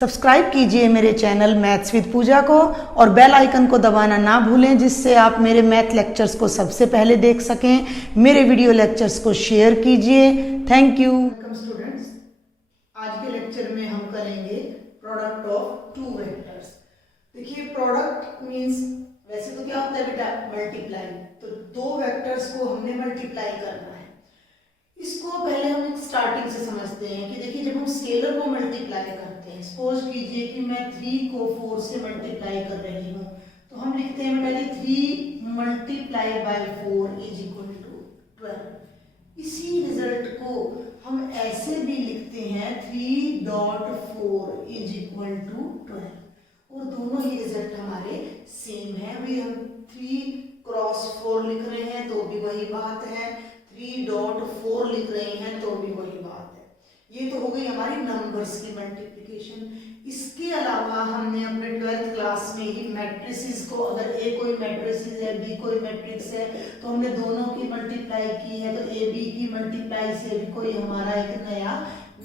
Subscribe कीजिए मेरे channel maths with पूजा को और बेल आइकन को दबाना ना भूलें, जिससे आप मेरे मैथ लेक्चर्स को सबसे पहले देख सकें। मेरे वीडियो लेक्चर्स को शेयर कीजिए। Thank you. वेलकम स्टूडेंट्स, आज के लेक्चर में हम करेंगे प्रोडक्ट ऑफ टू वेक्टर्स। देखिए, प्रोडक्ट मींस वैसे तो क्या होता है बेटा, मल्टीप्लाई। तो दो वेक्टर्स को हमने मल्टीप्लाई करना है। इसको पहले हम एक स्टार्टिंग से समझते हैं कि देखिए, जब हम स्केलर को मल्टीप्लाई करते हैं, सपोज कीजिए कि मैं 3 को 4 से मल्टीप्लाई कर रही हूँ, तो हम लिखते हैं बेटा जी 3 multiply by 4 is equal to 12। इसी रिजल्ट को हम ऐसे भी लिखते हैं 3.4 इज इक्वल टू 12, और दोनों ही रिजल्ट हमारे सेम है। अभी हम 3 क्रॉस 4 लिख रहे हैं तो भी वही बात है, 3.4 लिख रहे हैं तो भी वही बात है। ये तो हो गई हमारी नंबर्स की मल्टीप्लिकेशन। इसके अलावा हमने अपने 12th क्लास में ही मैट्रिसेस को, अगर ए कोई मैट्रिसेस है, बी कोई मैट्रिक्स है, तो हमने दोनों की मल्टीप्लाई की है, तो ए बी की मल्टीप्लाई से भी कोई हमारा एक नया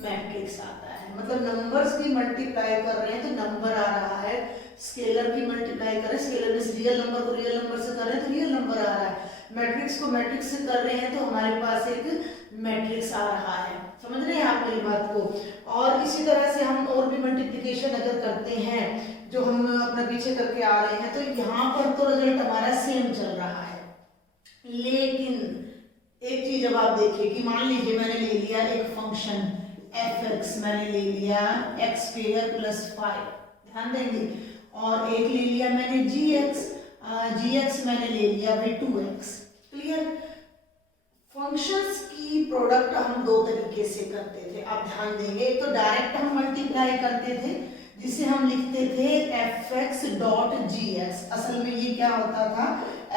मैट्रिक्स आता है। मतलब नंबर्स की मल्टीप्लाई कर रहे हैं तो नंबर आ रहा है, स्केलर की मल्टीप्लाई कर रहे हैं, स्केलर में रियल नंबर को रियल नंबर से कर रहे हैं तो रियल नंबर आ रहा है, मैट्रिक्स को मैट्रिक्स से कर रहे हैं तो हमारे पास एक मैट्रिक्स आ रहा है। समझ रहे हैं आप मेरी बात को? और इसी तरह से हम और भी मल्टीप्लिकेशन अगर करते हैं जो हम अपना पीछे करके आ रहे हैं, तो यहाँ पर तो रिजल्ट हमारा सेम चल रहा है। लेकिन एक चीज अब आप देखिए कि मान लीजिए मैंने ले लिया एक फंक्शन f(x), मैंने ले लिया x² + 5, ध्यान देंगे, और एक ले लिया मैंने gx मैंने ले लिया भाई 2x। क्लियर? फंक्शंस की प्रोडक्ट हम दो तरीके से करते थे, आप ध्यान देंगे। एक तो डायरेक्ट हम मल्टीप्लाई करते थे, जिसे हम लिखते थे fx.gx। असल में ये क्या होता था,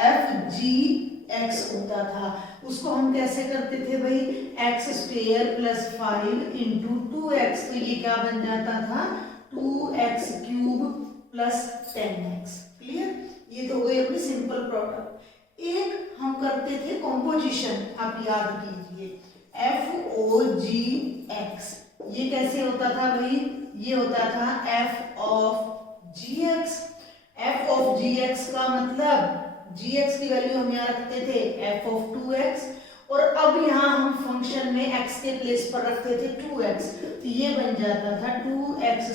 fgx होता था। उसको हम कैसे करते थे भाई, x² + 5 × 2x, तो ये क्या बन जाता था 2x³ + 10x। क्लियर? ये तो हो गई अपनी सिंपल प्रोडक्ट। एक हम करते थे कॉम्पोजिशन, आप याद कीजिए, FOGX। ये कैसे होता था भाई, ये होता था f(gx). f(gx) का मतलब gx की वैल्यू हम यहाँ रखते थे f(2x), और अब यहाँ हम फंक्शन में x के प्लेस पर रखते थे 2x, तो ये बन जाता था 2x²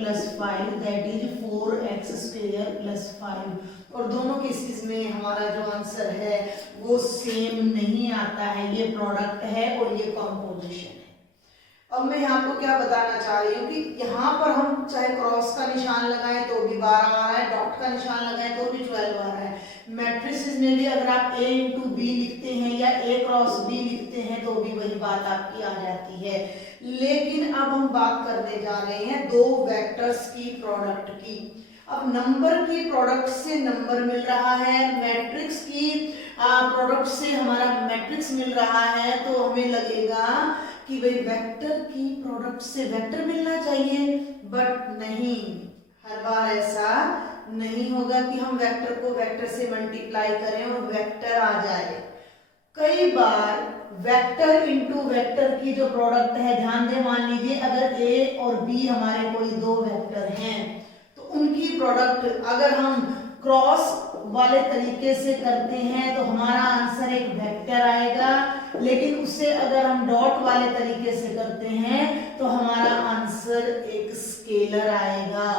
+ 5, दैट इज 4x² + 5। और दोनों केसेस में हमारा जो आंसर है वो सेम नहीं आता है, ये प्रोडक्ट है और ये कॉम्पोजिशन है। अब मैं आपको क्या बताना चाह रही हूँ कि यहाँ पर हम चाहे क्रॉस का निशान लगाएं तो भी 12 आ रहा है, डॉट का निशान लगाएं तो भी 12 आ रहा है। मैट्रिसेस में भी अगर आप a × b लिखते हैं या a × b लिखते हैं तो भी वही बात आपकी आ जाती है। लेकिन अब हम बात करने जा रहे हैं दो वेक्टर्स की प्रोडक्ट की। अब नंबर की प्रोडक्ट से नंबर मिल रहा है, मैट्रिक्स की प्रोडक्ट से हमारा मैट्रिक्स मिल रहा है, तो हमें लगेगा कि भाई वेक्टर की प्रोडक्ट से वेक्टर मिलना चाहिए, बट नहीं, हर बार ऐसा नहीं होगा कि हम वेक्टर को वेक्टर से मल्टीप्लाई करें और वेक्टर आ जाए। कई बार वेक्टर इंटू वेक्टर की जो प्रोडक्ट है, ध्यान दें, मान लीजिए अगर a और b हमारे कोई दो वेक्टर हैं, तो उनकी प्रोडक्ट अगर हम क्रॉस वाले तरीके से करते हैं तो हमारा आंसर एक वेक्टर आएगा, लेकिन उससे अगर हम डॉट वाले तरीके से करते हैं तो हमारा आंसर एक स्केलर आएगा।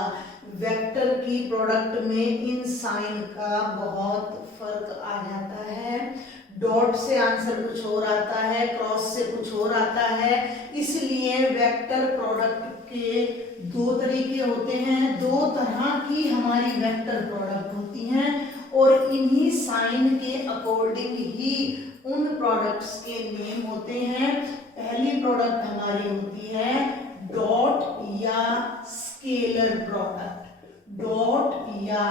वेक्टर की प्रोडक्ट में इन साइन का बहुत फर्क आ जाता है। डॉट से आंसर कुछ और आता है, क्रॉस से कुछ और आता है। इसलिए वेक्टर प्रोडक्ट के दो तरीके होते हैं, दो तरह की हमारी वेक्टर प्रोडक्ट होती हैं, और इन्हीं साइन के अकॉर्डिंग ही उन प्रोडक्ट्स के नेम होते हैं। पहली प्रोडक्ट हमारी होती है डॉट या स्केलर प्रोडक्ट, डॉट या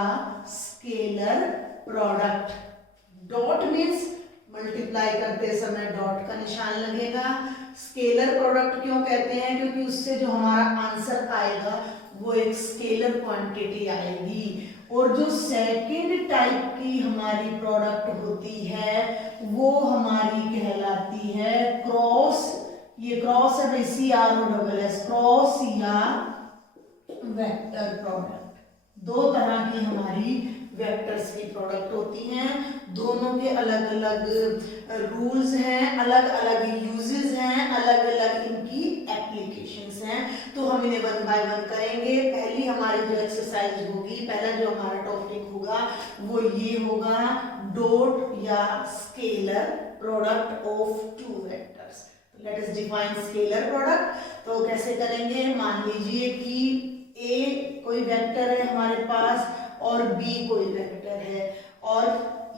scalar product. Dot means multiply करते समय डॉट का निशान लगेगा। स्केलर प्रोडक्ट क्यों कहते हैं, क्योंकि उससे जो हमारा आंसर आएगा वो एक स्केलर क्वांटिटी आएगी। और जो सेकंड टाइप की हमारी प्रोडक्ट होती है वो हमारी कहलाती है क्रॉस। ये क्रॉस है CROSS, क्रॉस या वेक्टर प्रोडक्ट। दो तरह की हमारी वेक्टर्स की प्रोडक्ट होती हैं, दोनों के अलग अलग रूल्स हैं, अलग अलग यूजेस हैं, अलग अलग इनकी एप्लीकेशंस हैं। तो हम इन्हें वन बाय वन करेंगे। पहली हमारी जो एक्सरसाइज होगी, पहला जो हमारा टॉपिक होगा वो ये होगा, डॉट या scalar product of two vectors. Let us define scalar product. तो कैसे करेंगे, मान लीजिए कि ए कोई वेक्टर है हमारे पास और बी कोई वेक्टर है, और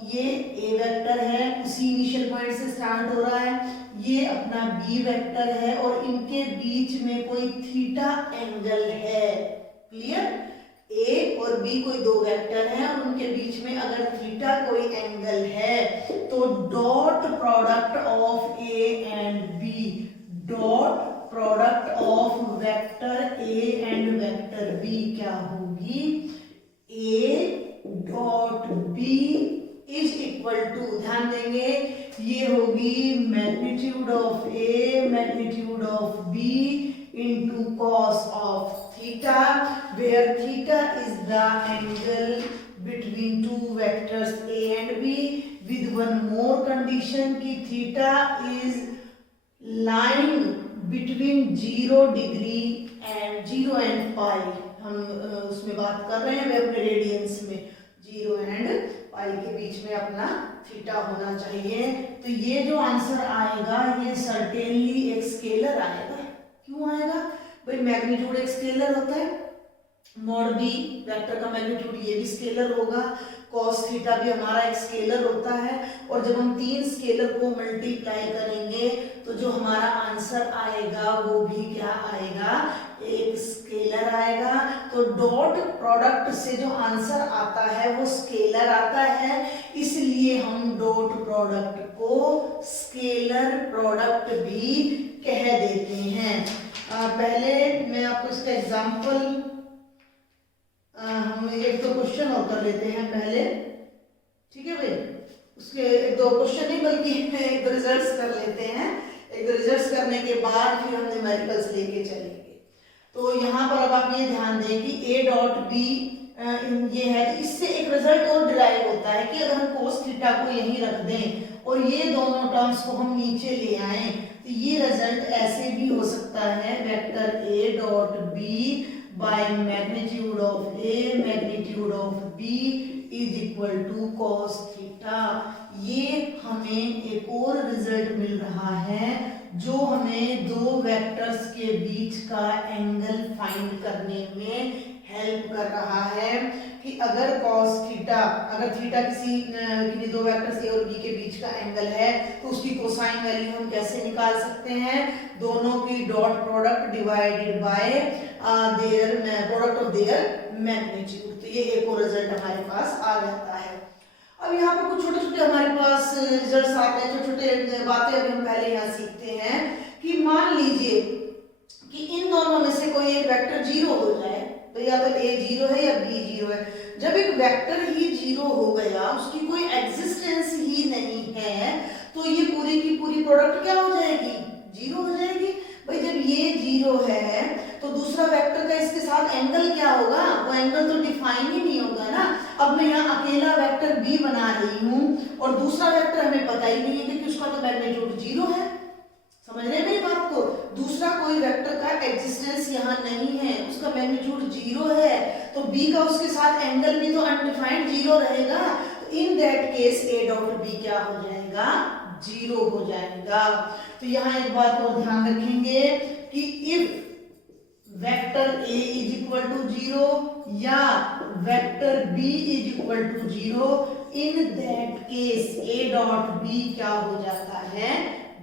ये ए वेक्टर है, उसी इनिशियल पॉइंट से स्टार्ट हो रहा है, ये अपना बी वेक्टर है और इनके बीच में कोई थीटा एंगल है। क्लियर? ए और बी कोई दो वेक्टर हैं और उनके बीच में अगर थीटा कोई एंगल है तो dot product of A and B, dot product of vector A and vector B क्या होगी, A dot B is equal to, ध्यान देंगे ये होगी magnitude of A magnitude of B into cos of theta, where theta is the angle between two vectors A and B, with one more condition कि theta is line between 0 degree and 0 and pi। हम उसमें बात कर रहे हैं अपने radiance में, 0 and pi के बीच में अपना थीटा होना चाहिए। तो ये जो आंसर आएगा ये सर्टेनली एक स्केलर आएगा। क्यों आएगा भाई? मैग्नीट्यूड एक स्केलर होता है, मॉड बी वेक्टर का मैग्नीट्यूड ये भी स्केलर होगा, cos थीटा भी हमारा एक स्केलर होता है, और जब हम तीन स्केलर को मल्टीप्लाई करेंगे तो जो हमारा आंसर आएगा वो भी क्या आएगा, एक स्केलर आएगा। तो डॉट प्रोडक्ट से जो आंसर आता है वो स्केलर आता है, इसलिए हम डॉट प्रोडक्ट को स्केलर प्रोडक्ट भी कह देते हैं। पहले मैं आपको इसका एग्जांपल, हम एक दो क्वेश्चन और कर लेते हैं पहले, ठीक है भाई? उसके एक दो क्वेश्चन नहीं बल्कि एक दो रिजल्ट्स कर लेते हैं। एक दो रिजल्ट्स करने के बाद फिर हम न्यूमेरिकल्स लेके चलेंगे। तो यहाँ पर अब आप ये ध्यान दें कि ए डॉट बी ये है, तो इससे एक रिजल्ट और डिराइव होता है कि अगर हम कोस थीटा को यहीं रख दें और ये दोनों टर्म्स को हम नीचे ले आए तो ये रिजल्ट ऐसे भी हो सकता है, vector A dot B by magnitude of A magnitude of B is equal to cos theta. ये हमें एक और रिजल्ट मिल रहा है जो हमें दो वेक्टर्स के बीच का एंगल फाइंड करने में हेल्प कर रहा है कि अगर cos थीटा, अगर थीटा किसी दो वेक्टर्स ए और बी के बीच का एंगल है तो उसकी कोसाइन वैल्यू हम कैसे निकाल सकते हैं, दोनों की dot product divided by their product of their magnitude. तो ये एक और रिजल्ट हमारे पास आ जाता है। अब यहाँ पर कुछ छोटे छोटे हमारे पास रिजल्ट्स आते हैं, छोटे छोटे बातें अभी हम पहले यहाँ सीखते हैं कि मान लीजिए कि इन दोनों में से कोई एक वेक्टर 0 हो जाए, तो या तो a 0 है या b 0 है। जब एक वेक्टर ही 0 हो गया, उसकी कोई एग्जिस्टेंस ही नहीं है, तो ये पूरी की पूरी प्रोडक्ट क्या हो जाएगी, 0 हो जाएगी। भाई जब ये 0 है तो दूसरा वेक्टर का इसके साथ एंगल क्या होगा, वो एंगल तो डिफाइन ही नहीं होगा ना। अब मैं यहाँ अकेला वेक्टर b बना रही हूँ और दूसरा वेक्टर हमें पता ही नहीं है क्योंकि उसका तो मैग्नीट्यूड 0 है। समझ रहे हैं मेरी बात को? दूसरा कोई वेक्टर का एग्जिस्टेंस यहाँ नहीं है, उसका मैग्नीट्यूड 0 है, तो b का उसके साथ एंगल भी तो अनडिफाइंड 0 रहेगा। तो इन that case a dot b क्या हो जाएगा, 0 हो जाएगा। तो यहाँ एक बात और ध्यान रखेंगे कि if vector a is equal to 0 या vector b is equal to 0, in that case a dot b क्या हो जाता है,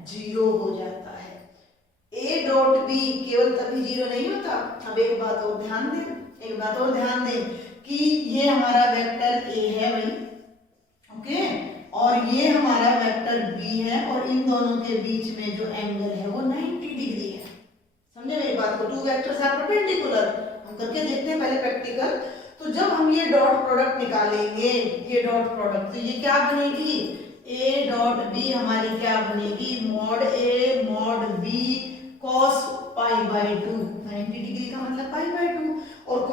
0 हो जाता है। a डॉट b केवल तभी 0 नहीं होता। अब एक बात और ध्यान दें, कि ये हमारा वेक्टर a है भाई, ओके, और ये हमारा वेक्टर b है, और इन दोनों के बीच में जो एंगल है वो 90 डिग्री है। समझे मेरी बात को? Two vectors are perpendicular. हम करके देखते हैं पहले प्रैक्टिकल। तो जब हम ये डॉट प्रोडक्ट निकालेंगे, ये डॉट प्रोडक्ट, तो ये क्या बनेगी, a डॉट b हमारी क्या बनेगी, mod a mod b cos pi by 2, 90 degree का मतलब पाई बाय 2, और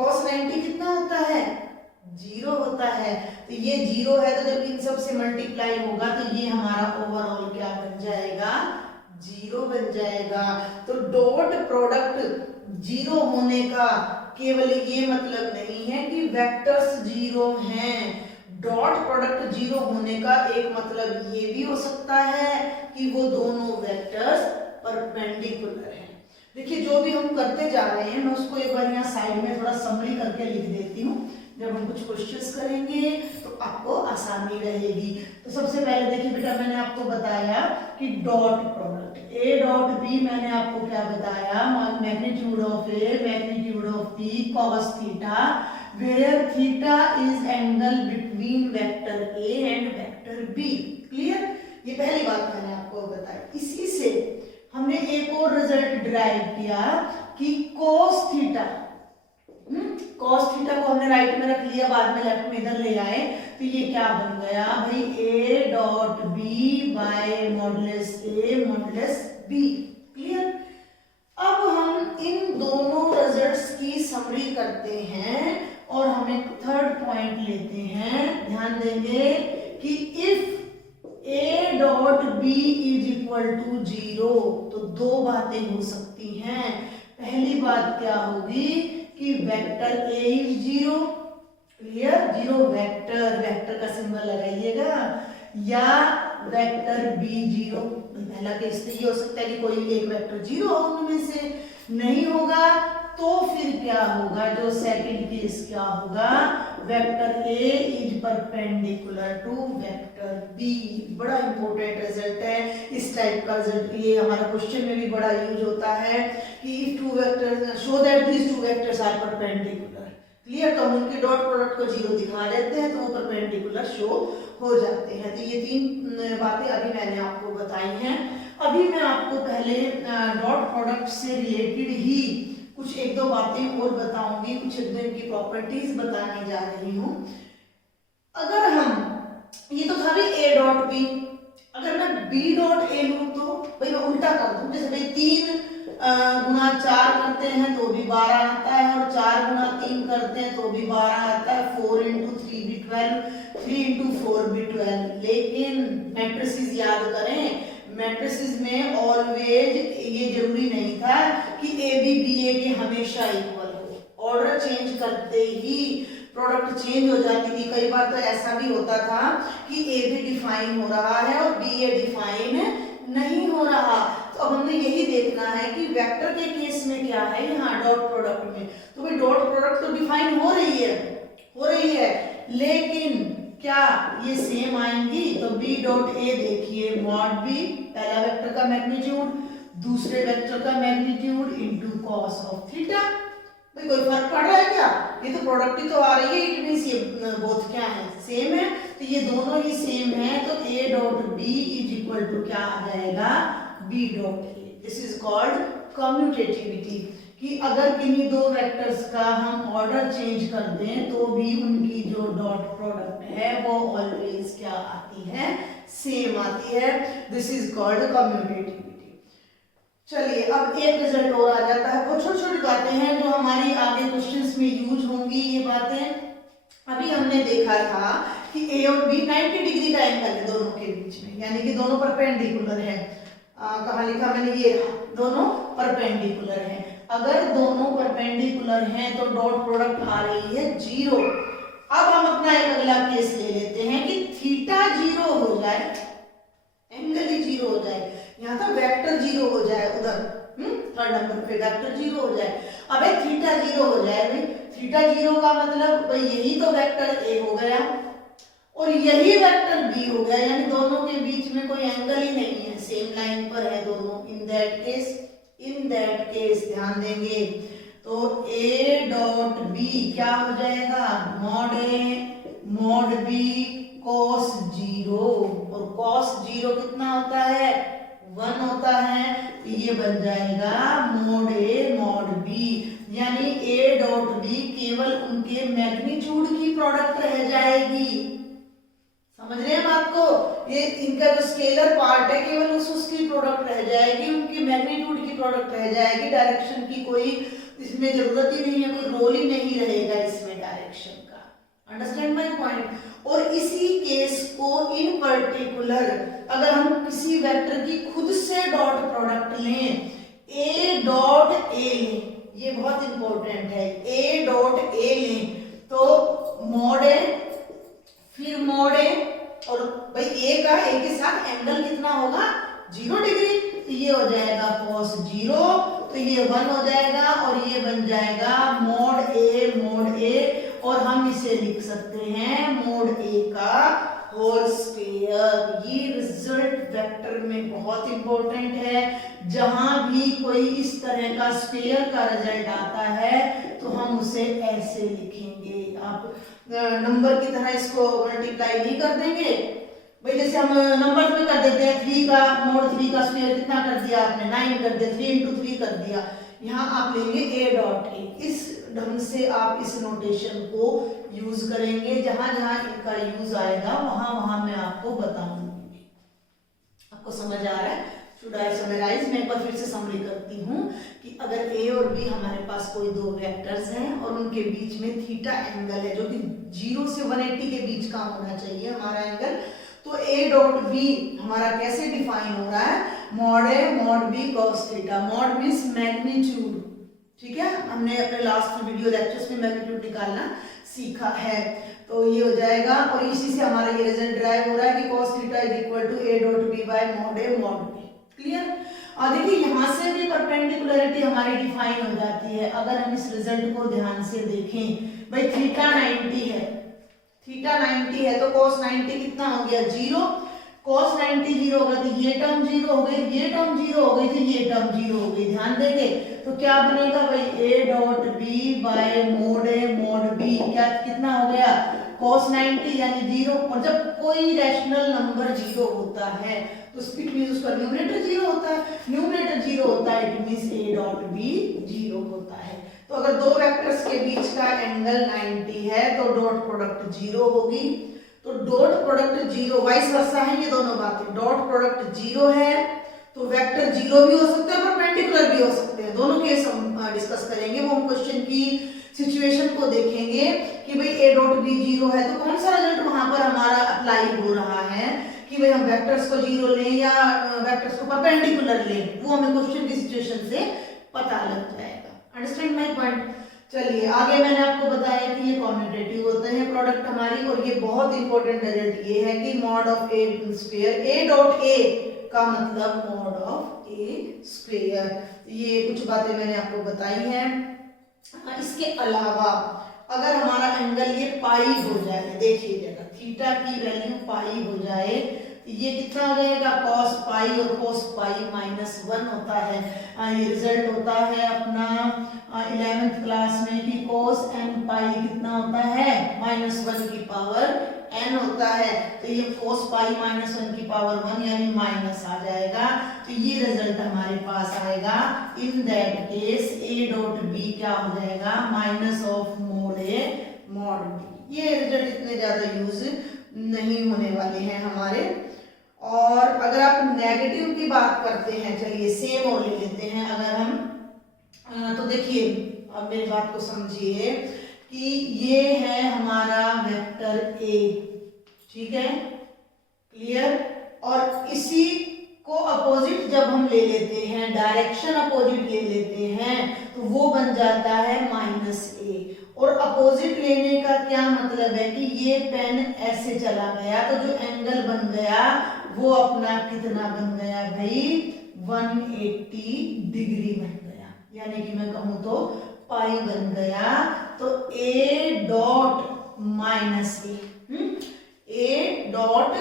तो ये 0 है, तो जब इन सब से मल्टीप्लाई होगा तो ये हमारा ओवरऑल क्या बन जाएगा, 0 बन जाएगा। तो डॉट प्रोडक्ट 0 होने का केवल ये मतलब नहीं है कि वेक्टर्स 0 हैं, डॉट प्रोडक्ट 0 होने का एक मतलब ये भी हो सकता है कि वो दोनों वेक्टर्स परपेंडिकुलर हैं। देखिए जो भी हम करते जा रहे हैं मैं उसको एक बार यहाँ साइड में थोड़ा समरी करके लिख देती हूँ, जब हम कुछ क्वेश्चंस करेंगे तो आपको आसानी रहेगी। तो सबसे पहले देखिए बेटा, मैंने आपको बताया कि dot product A dot B, मैंने आपको क्या बताया, magnitude of A magnitude of B cos theta, where theta is angle between vector A and vector B. Clear, ये पहली बात मैंने आपको बताई। इसी से हमने एक और रिजल्ट डिराइव किया कि cos थीटा, cos थीटा को हमने राइट में रख लिया, बाद में लेफ्ट में इधर ले आए, तो ये क्या बन गया भाई, a dot B by modulus a modulus b। Clear, अब हम इन दोनों रिजल्ट्स की समरी करते हैं और हम एक थर्ड पॉइंट लेते हैं। ध्यान देंगे कि if a dot b is equal to 0, तो दो बातें हो सकती हैं। पहली बात क्या होगी कि vector a is 0, clear, 0 vector, vector का सिंबल लगाइएगा, या वेक्टर b 0। पहला केस तो ये हो सकता है कि कोई एक वेक्टर 0 हो उनमें से, नहीं होगा तो फिर क्या होगा, जो सेकंड केस क्या होगा, vector a is perpendicular to vector b। बड़ा इंपॉर्टेंट रिजल्ट है, इस टाइप का रिजल्ट ये हमारा क्वेश्चन में भी बड़ा यूज होता है कि if two vectors show that these two vectors are perpendicular. Clear, तो हम उनके डॉट प्रोडक्ट को 0 दिखा देते हैं तो वो परपेंडिकुलर शो हो जाते हैं। तो ये तीन बातें अभी मैंने आपको बताई हैं। अभी मैं आपको पहले डॉट प्रोडक्ट से रिलेटेड ही कुछ एक दो बातें और बताऊंगी, कुछ एक दो इनकी प्रॉपर्टीज बताने जा रही हूँ। अगर हम, ये तो था भी a डॉट बी, अगर मैं b डॉट a लूँ तो भाई मैं उल्टा कर दूं, जैसे भाई 3 गुना 4 करते हैं तो भी 12 आता है, और 4 गुना 3 करते हैं तो भी 12 आता है, 4 इंटू 3 भी 12, 3 इंटू 4 भी 12। लेकिन मैट्रिसेस याद करें, मैट्रिसेस में ऑलवेज ये जरूरी नहीं था कि ए बी बी ए के हमेशा इक्वल हो, ऑर्डर चेंज करते ही प्रोडक्ट चेंज हो जाती थी। कई बार तो ऐसा भी होता था कि ए बी डिफाइन हो रहा है और बी ए डिफाइन नहीं हो रहा। तो अब हमें यही देखना है कि वेक्टर के केस में क्या है, यहाँ डॉट प्रोडक्ट में तो भाई डॉट प्रोडक्ट तो डिफाइन हो रही है, लेकिन क्या ये सेम आएंगी, तो b डॉट a देखिए, मॉड b पहला वेक्टर का मैग्नीट्यूड, दूसरे वेक्टर का magnitude into cos of theta. भाई कोई फर्क पड़ रहा है क्या, ये तो प्रोडक्ट ही तो आ रही है, इट मींस ये बोथ क्या है, सेम है, तो ये दोनों ही सेम है, तो a dot b is equal to क्या आ जाएगा, b dot a। This is called commutativity, कि अगर किन्हीं दो वेक्टर्स का हम ऑर्डर चेंज कर दें तो भी उनकी जो डॉट प्रोडक्ट है वो ऑलवेज क्या आती है, सेम आती है। This is called commutativity. चलिए अब एक रिजल्ट और आ जाता है, बहुत छोटी छोटी बातें हैं जो हमारी आगे क्वेश्चंस में यूज होंगी। ये बातें अभी हमने देखा था कि ए और बी 90 डिग्री का एंगल है दोनों के बीच में, यानी कि दोनों परपेंडिकुलर है। कहाँ लिखा मैंने, ये दोनों परपेंडिकुलर है। अगर दोनों परपेंडिकुलर हैं तो डॉट प्रोडक्ट आ रही है 0। अब हम अपना एक अगला केस ले लेते हैं कि थीटा 0 हो जाए, एंगल ही 0 हो जाए, यहाँ तो वेक्टर 0 हो जाए, उधर थर्ड नंबर पे वेक्टर 0 हो जाए। अब थीटा 0 हो जाए, भाई थीटा 0 का मतलब भाई यही तो वेक्टर a हो गया और यही वेक्टर b हो गया, यानी दोनों के बीच में कोई एंगल ही नहीं है, सेम लाइन पर है दोनों। इन दैट केस ध्यान देंगे तो a डॉट b क्या हो जाएगा, mod a mod b cos 0, और cos 0 कितना होता है, 1 होता है, तो ये बन जाएगा मॉड a मॉड b, यानी a डॉट b केवल उनके मैग्नीट्यूड की प्रोडक्ट रह जाएगी। समझ रहे हैं बात को, ये इनका जो स्केलर पार्ट है केवल उसकी प्रोडक्ट रह जाएगी, उनकी मैग्नीट्यूड की प्रोडक्ट रह जाएगी, डायरेक्शन की कोई इसमें जरूरत ही नहीं है, कोई रोल ही नहीं रहेगा इसमें डायरेक्शन का। Understand my point. और डॉट ए लें तो मॉड ए, फिर मॉड ए, और भाई ए के साथ एंगल कितना होगा 0 डिग्री, तो ये हो जाएगा cos 0, तो ये 1 हो जाएगा और ये बन जाएगा मॉड ए, और हम इसे लिख सकते हैं मॉड ए का होल स्क्वायर। ये रिजल्ट वेक्टर में बहुत इंपॉर्टेंट है। जहां भी कोई इस तरह का स्क्वायर का रिजल्ट आता है तो हम उसे ऐसे लिखेंगे। आप नंबर की तरह इसको मल्टीप्लाई नहीं कर देंगे भाई, जैसे हम नंबर में कर देते हैं 3 का मॉड 3 का स्क्वायर कितना कर दिया आपने 9 कर दिया, 3 into 3 कर दिया। यहाँ आप लेंगे a डॉट ए, इस ढंग से आप इस नोटेशन को यूज करेंगे। जहां जहां इनका यूज आएगा वहां वहां मैं आपको बताऊंगी। आपको समझ आ रहा है? Should I summarise? मैं एक बार फिर से समरी करती हूँ कि अगर a और b हमारे पास कोई दो वेक्टर्स हैं और उनके बीच में थीटा एंगल है जो कि 0 से 180 के बीच का होना चाहिए हमारा एंगल, तो a डॉट b हमारा कैसे डिफाइन हो रहा है? Mod a mod b cos theta. Mod means magnitude, ठीक है? हमने अपने लास्ट वीडियो लेक्चर्स में मैग्नीट्यूड निकालना सीखा है। तो ये हो जाएगा और इसी से हमारा ये रिजल्ट ड्राइव हो रहा है कि cos theta is equal to a dot b by mod a mod b। Clear? और देखिए यहाँ से भी परपेंडिकुलरिटी हमारी डिफाइन हो जाती है। अगर हम इस रिजल्ट को ध्यान से देखें, भाई थीटा 90 है, थीटा 90 है तो cos 90 कितना हो गया 0, cos 90 0 होगा तो ये टर्म 0 हो गई, ये टर्म 0 हो गई तो ये टर्म 0 हो गई। ध्यान देंगे तो क्या बनेगा भाई a dot b by mod a mod b, क्या कितना हो गया cos 90 यानी 0। और जब कोई रैशनल नंबर 0 होता है तो इट मींस उसका न्यूमरेटर 0 होता है, न्यूमरेटर 0 होता है it means a dot b 0 होता है। तो अगर दो वेक्टर्स के बीच का एंगल 90 है तो डॉट प्रोडक्ट 0 होगी। तो डॉट प्रोडक्ट 0 वाइस वर्सा है ये दोनों बातें। डॉट प्रोडक्ट 0 है तो वेक्टर 0 भी हो सकता है परपेंडिकुलर भी हो सकते हैं। दोनों केस हम डिस्कस करेंगे। वो हम क्वेश्चन की सिचुएशन को देखेंगे कि भाई a डॉट b 0 है तो कौन सा रिजल्ट वहां पर हमारा अप्लाई हो रहा है कि भाई हम वेक्टर्स को 0 लें या वेक्टर्स को परपेंडिकुलर लें, वो हमें क्वेश्चन की सिचुएशन से पता लग जाएगा। Understand my point? चलिए आगे मैंने आपको बताया कि ये कॉम्यूटेटिव होते हैं प्रोडक्ट हमारी, और ये बहुत इंपॉर्टेंट रिजल्ट ये है कि mod of A square, A dot A का मतलब मॉड ऑफ ए स्क्वायर। ये कुछ बातें मैंने आपको बताई हैं। इसके अलावा अगर हमारा एंगल ये पाई हो जाए, देखिएगा थीटा की वैल्यू पाई हो जाए तो ये कितना हो जाएगा cos पाई, और cos पाई -1 होता है। ये रिजल्ट होता है अपना 11th क्लास में कि cos n पाई कितना होता है -1 की पावर n होता है। तो ये cos पाई -1 की पावर 1 यानी माइनस आ जाएगा। तो ये रिजल्ट हमारे पास आएगा। इन that case a dot b क्या हो जाएगा minus of mod a mod b। ये रिजल्ट इतने ज्यादा यूज नहीं होने वाले हैं हमारे। और अगर आप नेगेटिव की बात करते हैं, चलिए सेम और ले लेते हैं अगर हम, तो देखिए अब मेरी बात को समझिए कि ये है हमारा वेक्टर a, ठीक है? क्लियर? और इसी को अपोजिट जब हम ले लेते हैं, डायरेक्शन अपोजिट ले लेते हैं तो वो बन जाता है -a। और अपोजिट लेने का क्या मतलब है कि ये पेन ऐसे चला गया तो जो एंगल बन गया वो अपना कितना बन गया भाई 180 डिग्री बन गया, यानी कि मैं कहूं तो पाई बन गया। तो a dot minus a dot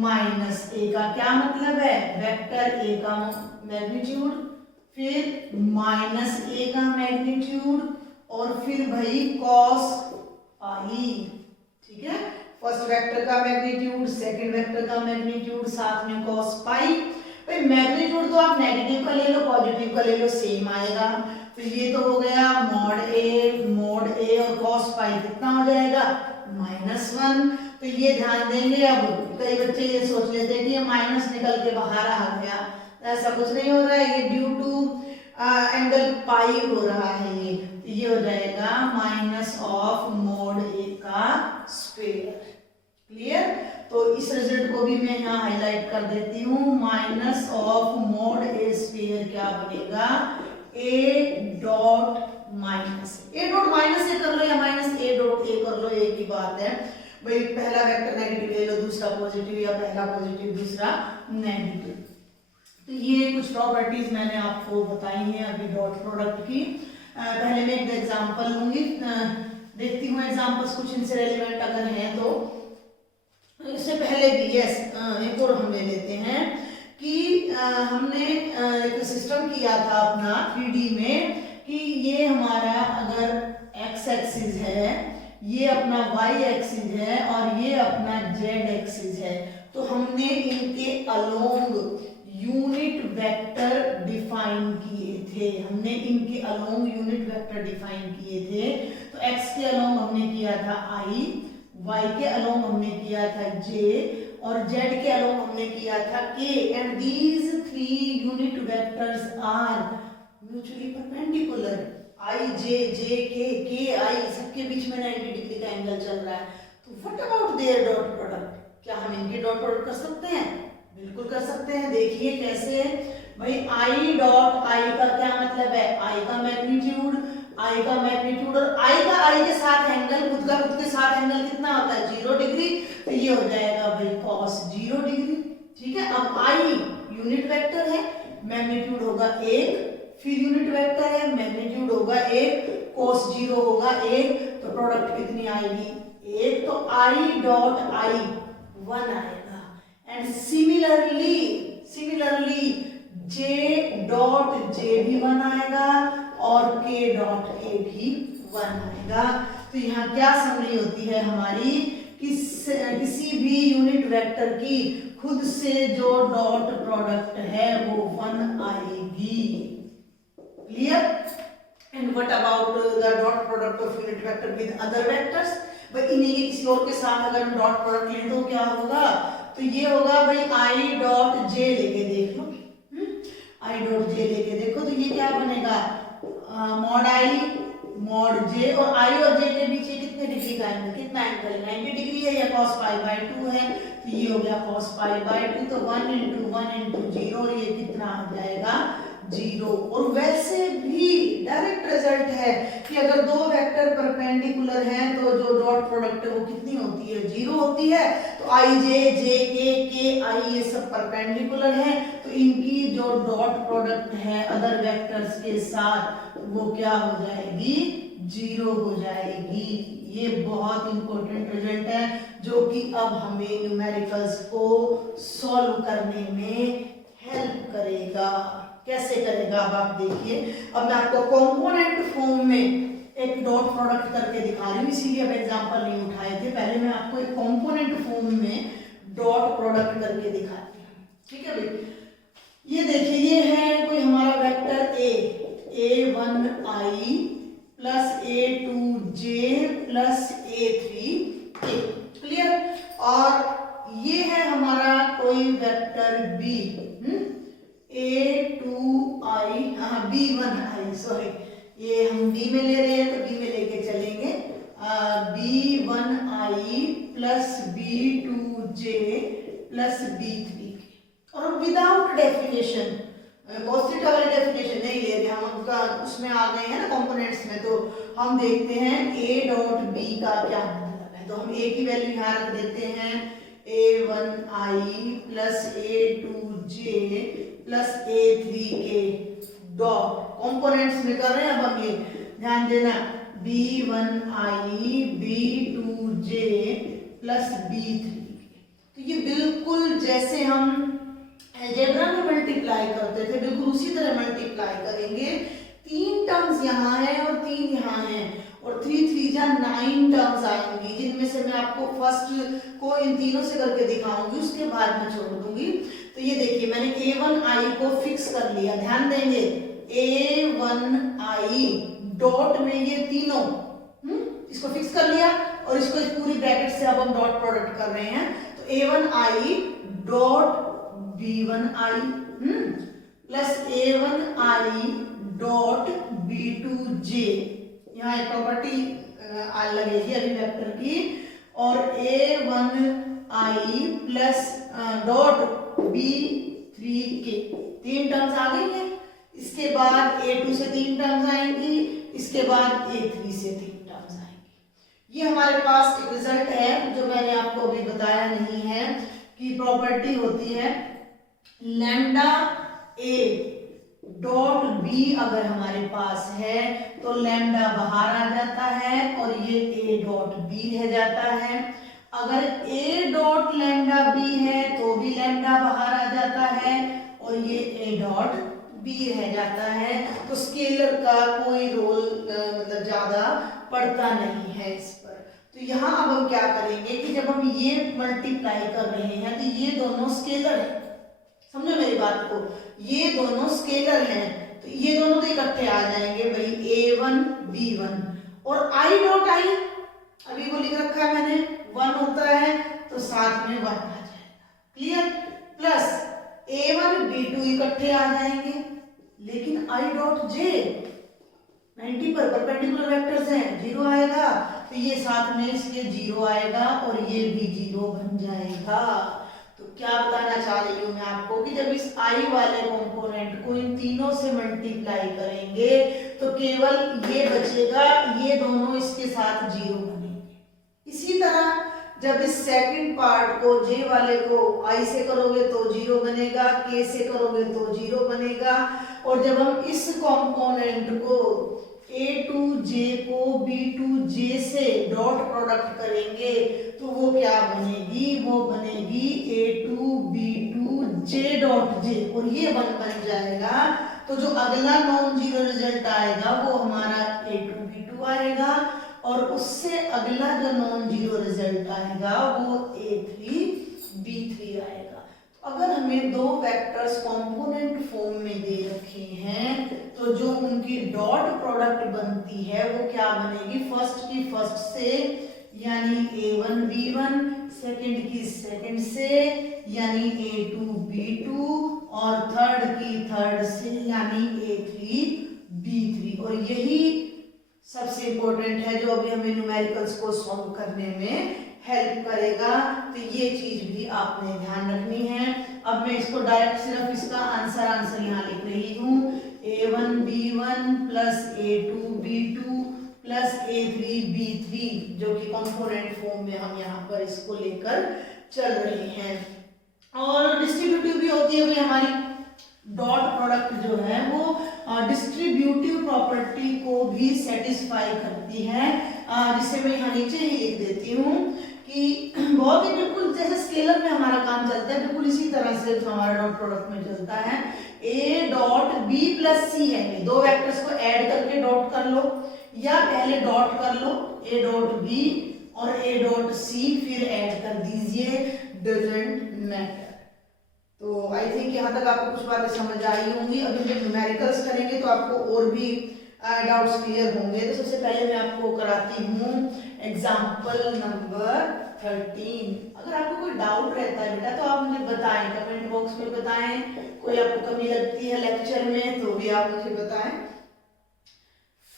minus a का क्या मतलब है? वेक्टर a का मैग्नीट्यूड, फिर माइनस a का मैग्नीट्यूड, और फिर भाई cos पाई, ठीक है? फर्स्ट वेक्टर का मैग्नीट्यूड, सेकंड वेक्टर का मैग्नीट्यूड, साथ में cos पाई। भाई मैग्नीट्यूड तो आप नेगेटिव का ले लो पॉजिटिव का ले लो सेम आएगा। तो ये तो हो गया मोड a और cos पाई कितना हो जाएगा -1। तो ये ध्यान देंगे। अब कई बच्चे ये सोच लेते हैं कि ये माइनस निकल के बाहर आ गया, ऐसा कुछ नहीं हो रहा है, ये ड्यू टू एंगल पाई हो रहा है। ये हो जाएगा माइनस ऑफ मोड a का स्क्वायर। क्लियर? तो इस रिजल्ट को भी मैं यहाँ हाईलाइट कर देती हूँ। Minus of mod a square क्या बनेगा a dot minus a dot minus A कर लो बात है भाई, पहला वेक्टर नेगेटिव ले लो, दूसरा पॉजिटिव, या पहला पॉजिटिव दूसरा नेगेटिव। तो ये कुछ प्रॉपर्टीज मैंने आपको बताई हैं अभी डॉट प्रोडक्ट की। पहले मैं एक एग्जांपल लूंगी, देखती हूँ एग्जांपल्स कुछ इनसे रेलिवेंट अगर हैं तो। इससे पहले भी यस एक और हम ले लेते हैं कि हमने एक सिस्टम किया था अपना 3D में कि ये हमारा अगर x एक्सिस है, ये अपना y एक्सिस है और ये अपना z एक्सिस है, तो हमने इनके अलोंग यूनिट वेक्टर डिफाइन किए थे। तो x के अलोंग हमने किया था i, y के अलोंग हमने किया था j और z के अलोंग हमने किया था k, and these three unit vectors are mutually perpendicular. i j j k i सबके बीच में 90 डिग्री का एंगल चल रहा है। तो what about their dot product, क्या हम इनके डॉट प्रोडक्ट कर सकते हैं? बिल्कुल कर सकते हैं। देखिए कैसे भाई, i डॉट i का क्या मतलब है, i का मैग्नीट्यूड और i के साथ एंगल, खुद के साथ एंगल कितना होता है 0 डिग्री, तो ये हो जाएगा भाई cos 0 डिग्री। ठीक है, अब i यूनिट वेक्टर है, मैग्नीट्यूड होगा 1, फिर यूनिट वेक्टर है, मैग्नीट्यूड होगा 1, cos 0 होगा 1, तो प्रोडक्ट कितनी आएगी 1, तो i डॉट i 1 आएगा। And similarly j dot j भी 1 आएगा और k डॉट k भी 1 आएगा। तो यहाँ क्या समरी होती है हमारी, किसी भी यूनिट वेक्टर की खुद से जो डॉट प्रोडक्ट है वो 1 आएगी। Clear? And what about the dot product of unit vector with other vectors, भाई इन्हीं के किसी और के साथ अगर हम डॉट प्रोडक्ट लें तो क्या होगा, तो ये होगा भाई i डॉट j लेके देख लो, i डॉट j लेके देखो तो ये क्या बनेगा, मॉड i मॉड j, और i और j के बीच कितने डिग्री का एंगल, कितना एंगल 90 डिग्री है या cos pi by 2 है, तो ये हो गया cos pi by 2, तो 1 into 0, और ये कितना आ जाएगा 0। और वैसे भी डायरेक्ट रिजल्ट है कि अगर दो वेक्टर परपेंडिकुलर हैं तो जो डॉट प्रोडक्ट है वो कितनी होती है 0 होती है। तो i j k i ये सब परपेंडिकुलर हैं, तो इनकी जो डॉट प्रोडक्ट है अदर वेक्टर्स के साथ वो क्या हो जाएगी 0 हो जाएगी। ये बहुत इंपॉर्टेंट रिजल्ट है जो कि अब हमें न्यूमेरिकल्स को सॉल्व करने में हेल्प करेगा। कैसे करेगा अब आप देखिए। अब मैं आपको कंपोनेंट फॉर्म में एक डॉट प्रोडक्ट करके दिखा रही हूँ, इसीलिए अब एग्जांपल नहीं उठाए थे, पहले मैं आपको एक कंपोनेंट फॉर्म में डॉट प्रोडक्ट करके दिखाती हूँ। ठीक है भाई, ये देखिए ये है कोई हमारा vector a1i plus a2j plus a3k। Clear? और ये है हमारा कोई वेक्टर b, a2i, हाँ b1i, सॉरी ये हम b में ले रहे हैं तो b में लेके चलेंगे, b1i plus b2j plus b3k। और विदाउट डेफिनेशन, cos थीटा वाली डेफिनेशन नहीं ले रहे हम, उनका उसमें आ गए हैं ना कंपोनेंट्स में, तो हम देखते हैं a डॉट b का क्या मतलब है। तो हम a की वैल्यू यहाँ रख देते हैं a1i plus a2j plus a3k dot, components में कर रहे हैं अब हम ये ध्यान देना, b1i b2j प्लस b3k। तो ये बिल्कुल जैसे हम अलजेब्रा में मल्टीप्लाई करते थे बिल्कुल उसी तरह मल्टीप्लाई करेंगे। 3 टर्म्स यहाँ है और 3 यहाँ है, और 3 3 जा 9 टर्म्स आएंगी, जिनमें से मैं आपको फर्स्ट को इन तीनों से करके दिखाऊंगी, उसके बाद मैं छोड़ दूंगी। तो ये देखिए मैंने a1i को फिक्स कर लिया, ध्यान देंगे a1i डॉट में ये तीनों इसको फिक्स कर लिया, और इसको इस पूरी ब्रैकेट से अब हम डॉट प्रोडक्ट कर रहे हैं। तो a1i dot b1i plus a1i dot b2j, यहाँ एक प्रॉपर्टी लगेगी अभी वेक्टर की, और a1i plus dot b3k, 3 terms आ गई है। इसके बाद a2 से 3 टर्म्स आएंगी, इसके बाद a3 से 3 टर्म्स आएंगी। ये हमारे पास एक रिजल्ट है जो मैंने आपको अभी बताया नहीं है कि प्रॉपर्टी होती है लैम्डा ए डॉट बी अगर हमारे पास है तो लैम्डा बाहर आ जाता है और ये ए डॉट बी रह जाता है। अगर ए डॉट लैम्डा बी है तो भी लैम्डा बाहर आ जाता है और ये ए डॉट बी रह जाता है। तो स्केलर का कोई रोल मतलब ज्यादा पड़ता नहीं है इस पर। तो यहाँ अब हम क्या करेंगे कि जब हम ये मल्टीप्लाई कर रहे हैं तो ये दोनों स्केलर है, समझो मेरी बात को, ये दोनों स्केलर हैं तो ये दोनों तो इकट्ठे आ जाएंगे भाई a1 b1 और i डॉट i अभी वो लिख रखा है मैंने 1 होता है तो साथ में 1 आ जाएगा, क्लियर। प्लस a1 b2 इकट्ठे आ जाएंगे लेकिन i डॉट j 90 पर परपेंडिकुलर वेक्टर्स हैं 0 आएगा तो ये साथ में इसके 0 आएगा और ये भी 0 बन जाएगा। तो क्या बताना चाह रही हूं मैं आपको कि जब इस i वाले कंपोनेंट को इन तीनों से मल्टीप्लाई करेंगे तो केवल ये बचेगा, ये दोनों इसके साथ 0 बनेंगे। इसी तरह जब इस सेकंड पार्ट को j वाले को i से करोगे तो 0 बनेगा, k से करोगे तो 0 बनेगा और जब हम इस कंपोनेंट को a2j को b2j से डॉट प्रोडक्ट करेंगे तो वो क्या बनेगी, वो बनेगी a2b2j डॉट j और ये बन जाएगा। तो जो अगला नॉन जीरो रिजल्ट आएगा वो हमारा a2b2 आएगा और उससे अगला जो नॉन जीरो रिजल्ट आएगा वो a3b3 आएगा। अगर हमें दो वेक्टर्स कंपोनेंट फॉर्म में दे रखे हैं तो जो उनकी डॉट प्रोडक्ट बनती है वो क्या बनेगी, फर्स्ट की फर्स्ट से यानी a1 b1, सेकंड की सेकंड से यानी a2 b2 और थर्ड की थर्ड से यानी a3 b3। और यही सबसे इंपॉर्टेंट है जो अभी हमें न्यूमेरिकल्स को सॉल्व करने में हेल्प करेगा। तो ये चीज भी आपने ध्यान रखनी है। अब मैं इसको डायरेक्ट सिर्फ इसका आंसर यहाँ लिख रही हूँ a1 b1 plus a2 b2 plus a3 b3 जो कि कंपोनेंट फॉर्म में हम यहाँ पर इसको लेकर चल रहे हैं। और डिस्ट्रीब्यूटिव भी होती है भाई हमारी डॉट प्रोडक्ट जो है वो डिस्ट्रीब्यूटिव प्रॉपर्टी को भी सेटिस्फाई करती है, जिसे मैं यहाँ नीचे ही लिख देती हूँ कि बहुत ही बिल्कुल जैसे स्केलर में हमारा काम चलता है बिल्कुल इसी तरह से हमारा डॉट प्रोडक्ट में चलता है। a dot b plus c है, दो वेक्टर्स को ऐड करके डॉट कर लो या पहले डॉट कर लो a डॉट b और a डॉट c फिर ऐड कर दीजिए, डजंट मैटर। तो आई थिंक यहाँ तक आपको कुछ बातें समझ आई होंगी। अभी जब न्यूमेरिकल्स करेंगे तो आपको और भी डाउट्स क्लियर होंगे। तो सबसे पहले मैं आपको कराती हूँ एग्जाम्पल नंबर 13। अगर आपको कोई डाउट रहता है बेटा तो आप मुझे बताएं, कमेंट बॉक्स में बताएं। कोई आपको कमी लगती है लेक्चर में तो भी आप मुझे बताएं।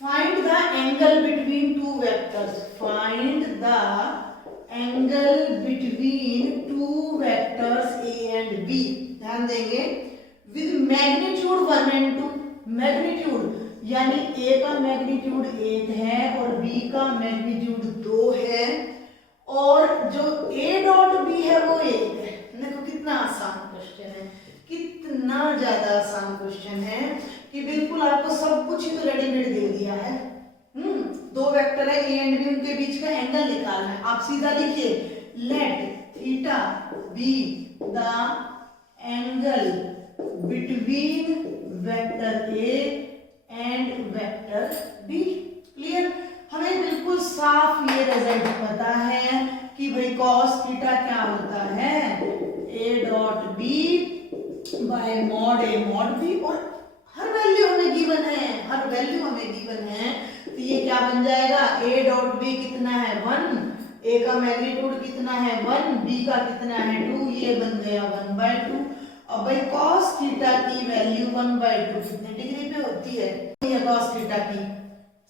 Find the angle between two vectors, find the angle between two vectors a and b। ध्यान देंगे विद मैग्नीट्यूड 1 and 2। मैग्नीट्यूड यानी a का मैग्नीट्यूड 1 है और b का मैग्नीट्यूड 2 है और जो a डॉट b है वो 1 है। देखो कितना आसान क्वेश्चन है, कितना ज्यादा आसान क्वेश्चन है कि बिल्कुल आपको सब कुछ ही तो रेडीमेड दे दिया है। दो वेक्टर है a एंड b, उनके बीच का एंगल निकालना है। आप सीधा लिखिए let theta be the angle between vector a and vector b। Clear, हमें बिल्कुल साफ ये रिजल्ट पता है कि भाई cos थीटा क्या होता है a dot b by mod a mod b और हर वैल्यू हमें गिवन है, हर वैल्यू हमें गिवन है। तो ये क्या बन जाएगा a डॉट b कितना है 1, a का मैग्नीट्यूड कितना है 1, b का कितना है 2, ये बन गया 1/2। अब भाई cos थीटा की वैल्यू 1/2 कितने डिग्री पे होती है, ये cos थीटा की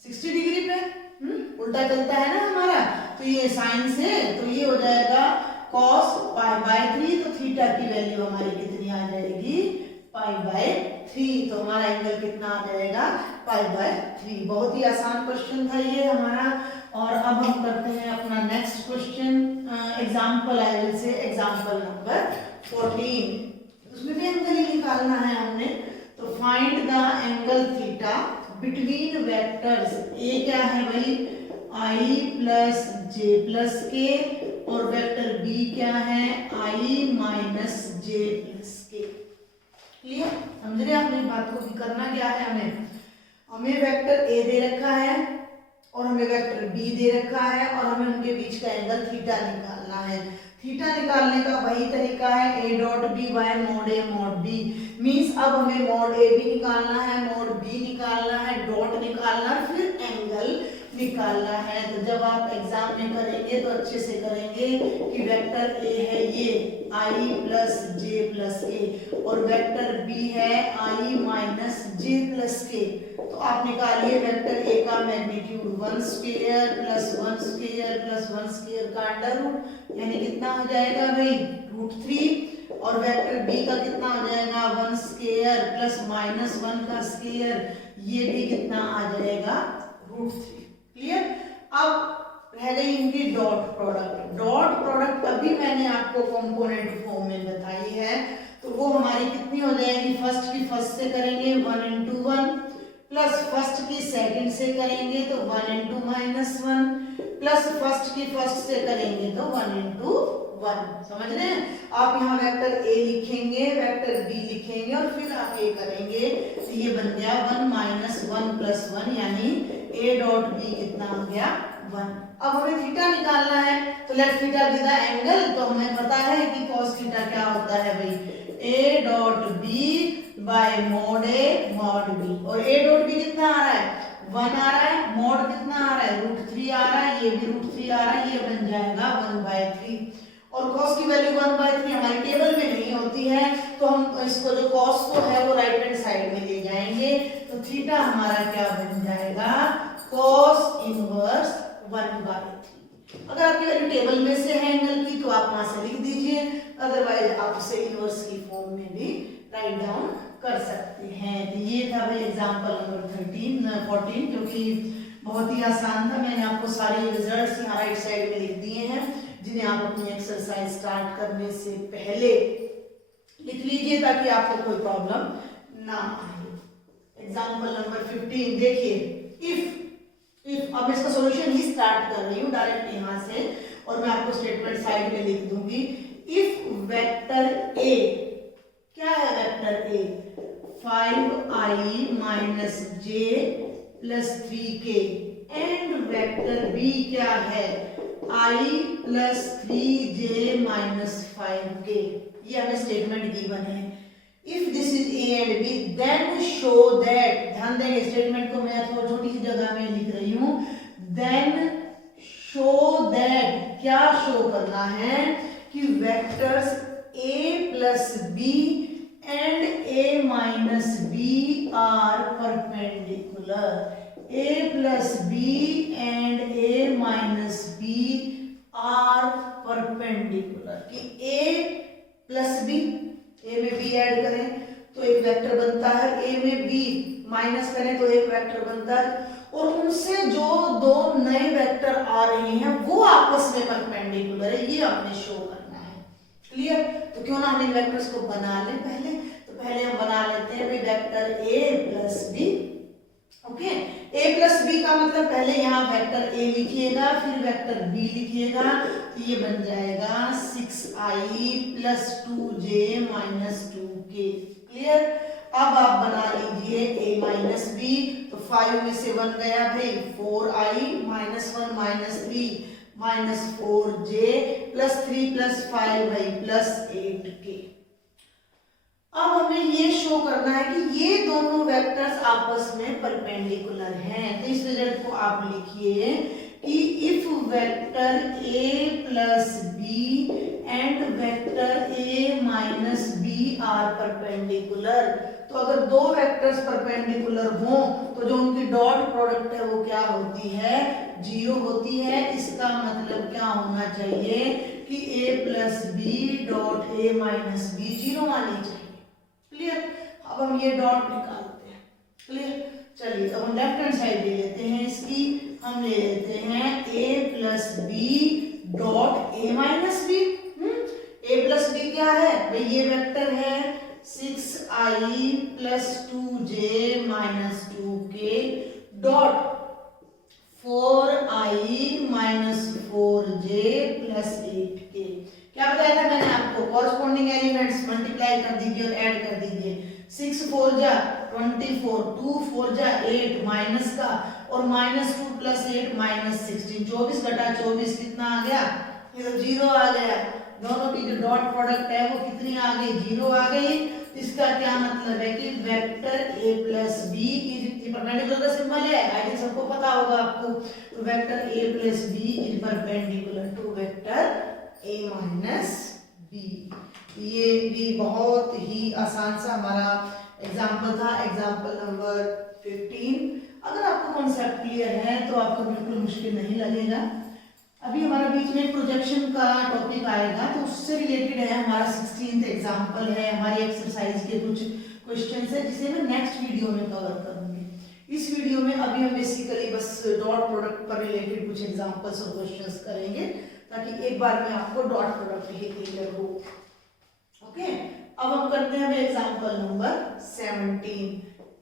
60 डिग्री पे। उल्टा चलता है ना हमारा, तो ये साइन से तो ये हो जाएगा cos π/3। तो थीटा की वैल्यू हमारी कितनी आ जाएगी π/3। तो हमारा एंगल कितना आ जाएगा π/3। बहुत ही आसान क्वेश्चन था ये हमारा। और अब हम करते हैं example I will say example number 14, उसमें भी एंगल ही निकालना है हमने। तो find the angle theta between vectors, A क्या है भाई i प्लस जे प्लस के, और वेक्टर बी क्या है i माइनस जे प्लस के। क्लियर, समझ रहे आपने बात को? भी करना क्या है हमें वेक्टर ए दे रखा है और हमें वेक्टर बी दे रखा है और हमें उनके बीच का एंगल थीटा निकालना है। थीटा निकालने का वही तरीका है A dot B by mod A mod B. Means अब हमें मॉड ए भी निकालना है, मॉड बी निकालना है, डॉट निकालना है, फिर एंगल निकालना है। तो जब आप एग्जाम में करेंगे तो अच्छे से करेंगे कि वेक्टर ए है ये i प्लस जे प्लस के और वेक्टर बी है i माइनस जे प्लस के। तो आप निकालिए वेक्टर ए का magnitude 1 square plus 1 square plus 1 square का अंडर रूट, यानी कितना हो जाएगा भाई √3, और वेक्टर बी का कितना हो जाएगा 1 स्क्वायर प्लस माइनस 1 का स्क्वायर, ये भी कितना आ जाएगा √3। क्लियर, अब रह गई इनकी डॉट प्रोडक्ट। डॉट प्रोडक्ट अभी मैंने आपको कंपोनेंट फॉर्म में बताई है, तो वो हमारी कितनी हो जाएगी, फर्स्ट की फर्स्ट से करेंगे 1 into 1 प्लस फर्स्ट की सेकंड से करेंगे तो 1 into -1 प्लस फर्स्ट की फर्स्ट से करेंगे तो 1 into 1। समझ रहे हैं? आप यहाँ वेक्टर ए लिखेंगे, वेक्टर बी लिखेंगे और फिर आप ये करेंगे तो ये बन गया 1 - 1 + 1, यानी a डॉट बी कितना हो गया 1। अब हमें थीटा निकालना है, तो let theta be the angle. तो हमें पता है कि cos थीटा क्या होता है भाई a dot B by mod a mod b, और a डॉट बी कितना आ रहा है 1 आ रहा है, मॉड कितना आ रहा है √3 आ रहा है, ये भी √3 आ रहा है, ये बन जाएगा 1/3। और cos की वैल्यू 1/3 हमारी टेबल में नहीं होती है, तो हम इसको जो cos को है वो राइट हैंड साइड में ले जाएंगे। तो थीटा हमारा क्या बन जाएगा cos इनवर्स 1/3। अगर आपकी वैल्यू टेबल में से है एंगल की तो आप वहां से लिख दीजिए, अदरवाइज आप उसे इनवर्स की फॉर्म में भी राइट डाउन कर सकते हैं। तो ये था भाई एग्जांपल नंबर 14, जो कि बहुत ही आसान था। मैंने आपको सारे रिजल्ट्स यहाँ राइट साइड में लिख दिए हैं, जिन्हें आप अपनी एक्सरसाइज स्टार्ट करने से पहले लिख लीजिए ताकि आपको कोई प्रॉब्लम ना आए। एग्जांपल नंबर 15 देखिए, इफ अब मैं इसका सॉल्यूशन ही स्टार्ट कर रही हूँ डायरेक्ट यहाँ से, और मैं आपको स्टेटमेंट साइड में लिख दूंगी। इफ वेक्टर ए, क्या है vector A 5i minus J plus 3k, and vector B क्या है i plus 3j minus 5k। ये हमें स्टेटमेंट गिवन है। If this is A and B then show that, ध्यान देंगे स्टेटमेंट को मैं थोड़ी छोटी सी जगह में लिख रही हूं, देन शो दैट, क्या शो करना है कि vectors a plus B and a minus B are perpendicular. a plus B and a minus B are perpendicular, कि a प्लस बी, a में b ऐड करें तो एक वेक्टर बनता है, a में b माइनस करें तो एक वेक्टर बनता है, और उनसे जो दो नए वेक्टर आ रहे हैं वो आपस में परपेंडिकुलर है, ये आपने शो करना है। क्लियर? तो क्यों ना हम इन वेक्टर्स को बना लें पहले। तो पहले हम बना लेते हैं vector a plus B. Okay, a plus B का मतलब पहले यहाँ वेक्टर a लिखिएगा, फिर वेक्टर b लिखिएगा, तो ये बन जाएगा 6i plus 2j minus 2k। Clear? अब आप बना लीजिए a माइनस बी, तो 5 में से 1 गया भाई 4i minus 1 minus 3 minus 4j plus 3 plus 5 भाई प्लस 8k। अब हमें ये शो करना है कि ये दोनों वेक्टर्स आपस में परपेंडिकुलर हैं। तो इस रिजल्ट को आप लिखिए कि if vector a plus B and vector a minus B are perpendicular. तो अगर दो वेक्टर्स परपेंडिकुलर हों तो जो उनकी डॉट प्रोडक्ट है वो क्या होती है 0 होती है। इसका मतलब क्या होना चाहिए कि a plus B dot a minus B 0 आनी चाहिए। क्लियर? अब हम ये डॉट निकालते हैं। क्लियर? चलिए अब हम लेफ्ट हैंड साइड ले लेते हैं इसकी, हम ले लेते हैं a plus B dot A minus B. A plus B क्या है भाई, ये वेक्टर है 6i plus 2j minus 2k dot 4i minus 4j plus 8k। क्या बताया था मैंने आपको, कॉरस्पॉन्डिंग एलिमेंट्स मल्टीप्लाई कर दीजिए और ऐड कर दीजिए। 6 4 जा 24, 2 4 जा 8 माइनस का, और माइनस 2 प्लस 8 माइनस 16, 24 घटा 24 कितना आ गया, ये तो 0 आ गया। दोनों की जो डॉट प्रोडक्ट है वो कितनी आ गई, 0 आ गई। इसका क्या मतलब है कि vector a plus B is perpendicular का सिंबल है, आई थिंक सबको पता होगा आपको। तो vector a plus B is perpendicular to vector a minus B. ये भी बहुत ही आसान सा हमारा एग्जाम्पल था, एग्जाम्पल नंबर 15। अगर आपको कॉन्सेप्ट क्लियर है तो आपको बिल्कुल मुश्किल नहीं लगेगा। अभी हमारा बीच में प्रोजेक्शन का टॉपिक आएगा, तो उससे रिलेटेड है हमारा 16th एग्जाम्पल है, हमारी एक्सरसाइज के कुछ क्वेश्चंस है जिसे मैं नेक्स्ट वीडियो में कवर करूंगी। इस वीडियो में अभी हम बेसिकली बस डॉट प्रोडक्ट पर रिलेटेड कुछ एग्जाम्पल्स और क्वेश्चंस करेंगे, ताकि एक बार में आपको डॉट प्रोडक्ट ही क्लियर हो। ओके, अब हम करते हैं एग्जाम्पल नंबर 17।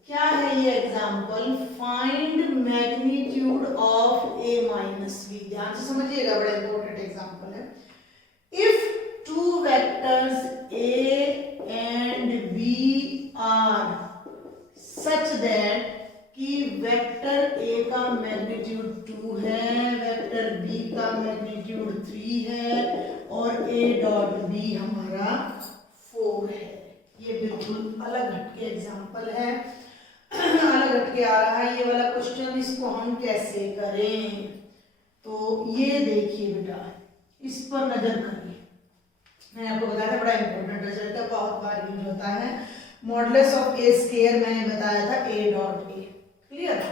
क्या है ये example, find magnitude of a minus B. ध्यान से समझिएगा, बड़ा इंपॉर्टेंट एग्जाम्पल है। If two vectors a and b are such that कि वेक्टर a का मैग्नीट्यूड 2 है, वेक्टर b का मैग्नीट्यूड 3 है, और a डॉट b हमारा 4 है। ये बिल्कुल अलग हटके एग्जाम्पल है, अलग हटके आ रहा है ये वाला क्वेश्चन। इसको हम कैसे करें, तो ये देखिए बेटा, इस पर नजर करिए। मैंने आपको बताया था बड़ा इंपॉर्टेंट रिजल्ट है, बहुत बार यूज होता है। मॉडुलस ऑफ ए स्क्वायर मैंने बताया था a डॉट ए, क्लियर।